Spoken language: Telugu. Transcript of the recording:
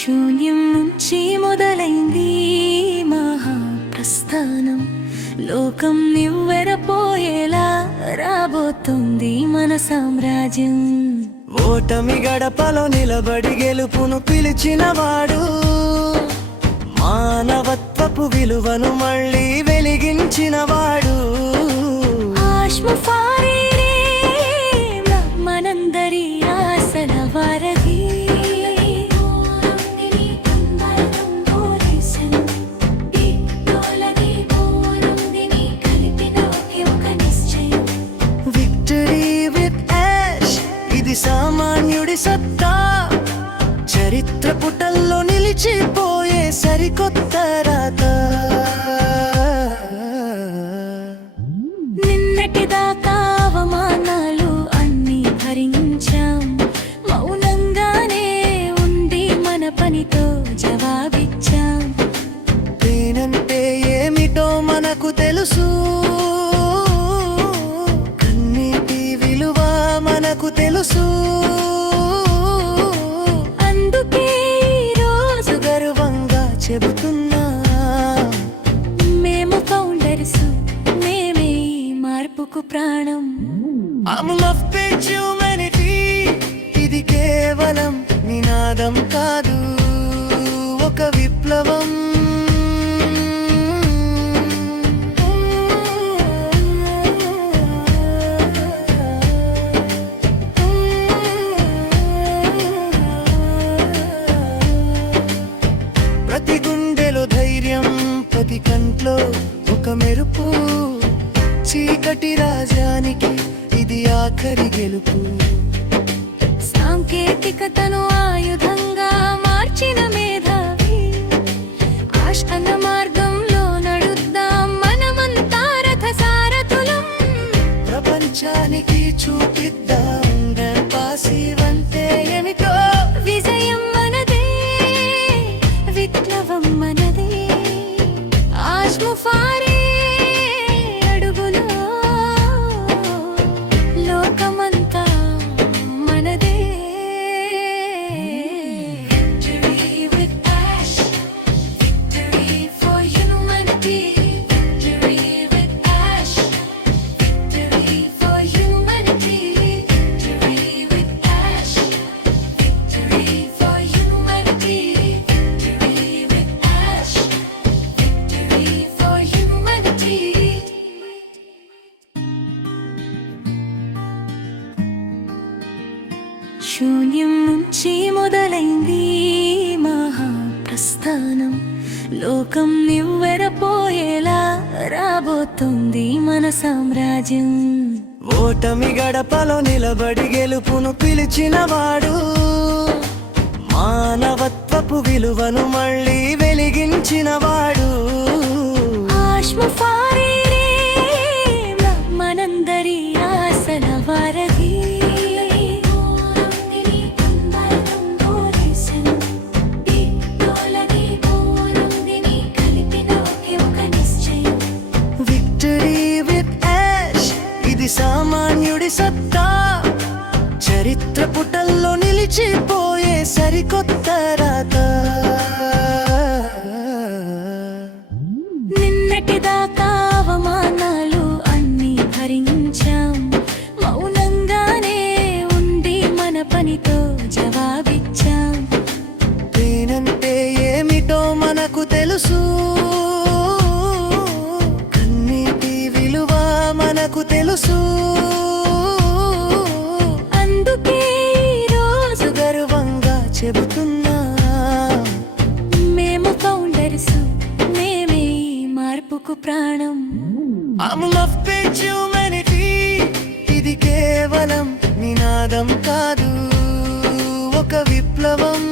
శూన్యం నుంచి మొదలైంది మహాప్రస్థానం. లోకం నివ్వెరపోయేలా రాబోతుంది మన సామ్రాజ్యం. ఓటమి గడపలో నిలబడి గెలుపును పిలిచినవాడు, మానవత్వపు విలువను మళ్ళీ వెలిగించినవాడు. మనందరి ఆశల వారధి. విక్టరీ విత్ యాష్ ఇది సామాన్యుడి సత్తా, చరిత్ర పుటల్లో నిలిచిపోయే సరికొత్త రాత. నిన్నటిదాకా అవమానాలు అన్నీ భరించాం, మౌనంగానే ఉండి మన పనితో జవాబిచ్చాం. పేనంటే ఏమిటో మనకు తెలుసు, కన్నీటి విలువ మనకు తెలుసు. అందుకే ఈరోజు గర్వంగా చెబుతున్నా, మేము ఫౌండర్స్, మేమే ఈ మార్పుకు ప్రాణం. Amul of page humanity ఇది కేవలం నినాదం కాదు, ఒక విప్లవం. ప్రతి గుండెలో ధైర్యం, ప్రతి కంట్లో ఒక మెరుపు. చీకటి రాజానికి ఇది ఆఖరి గెలుపు. సాంకేతికతను ఆయుధంగా మార్చిన మేధావి, ఆశ అన్న మార్గంలో నడుద్దాం మనమంతా రథ సారథులం. ప్రపంచానికి చూపిద్దాం పాసివంతే ఏమిటో. విజయం మనదే, విప్లవం మనదే. ఆశ్ముఫారే అడుగులో లోకమంతా మనదే. Victory with ash, victory for humanity. Victory with ash, victory for humanity. Victory with ash, victory for humanity. Victory with ash, victory for humanity. శూన్యం నుంచి మొదలైంది మహాప్రస్థానం. లోకం నివ్వెరపోయేలా రాబోతుంది మన సామ్రాజ్యం. ఓటమి గడపలో నిలబడి గెలుపును పిలిచినవాడు, మానవత్వపు విలువను మళ్ళీ వెలిగించినవాడు. మనందరి ఆశల వారధి. విక్టరీ విత్ యాష్ ఇది సామాన్యుడి సత్తా, చరిత్ర పుటల్లో నిలిచిపోయే సరికొత్త రాత. నిన్నటిదాకా అవమానాలు అన్నీ భరించాం, మౌనంగానే ఉండి మన పనితో జవాబిచ్చాం. పేనంటే ఏమిటో మనకు తెలుసు, కన్నీటి విలువ మనకు తెలుసు. అందుకే ఈరోజు గర్వంగా చెబుతున్నా, మేము ఫౌండర్స్, మేమే ఈ మార్పుకు ప్రాణం. Amul of page humanity ఇది కేవలం నినాదం కాదు, ఒక విప్లవం.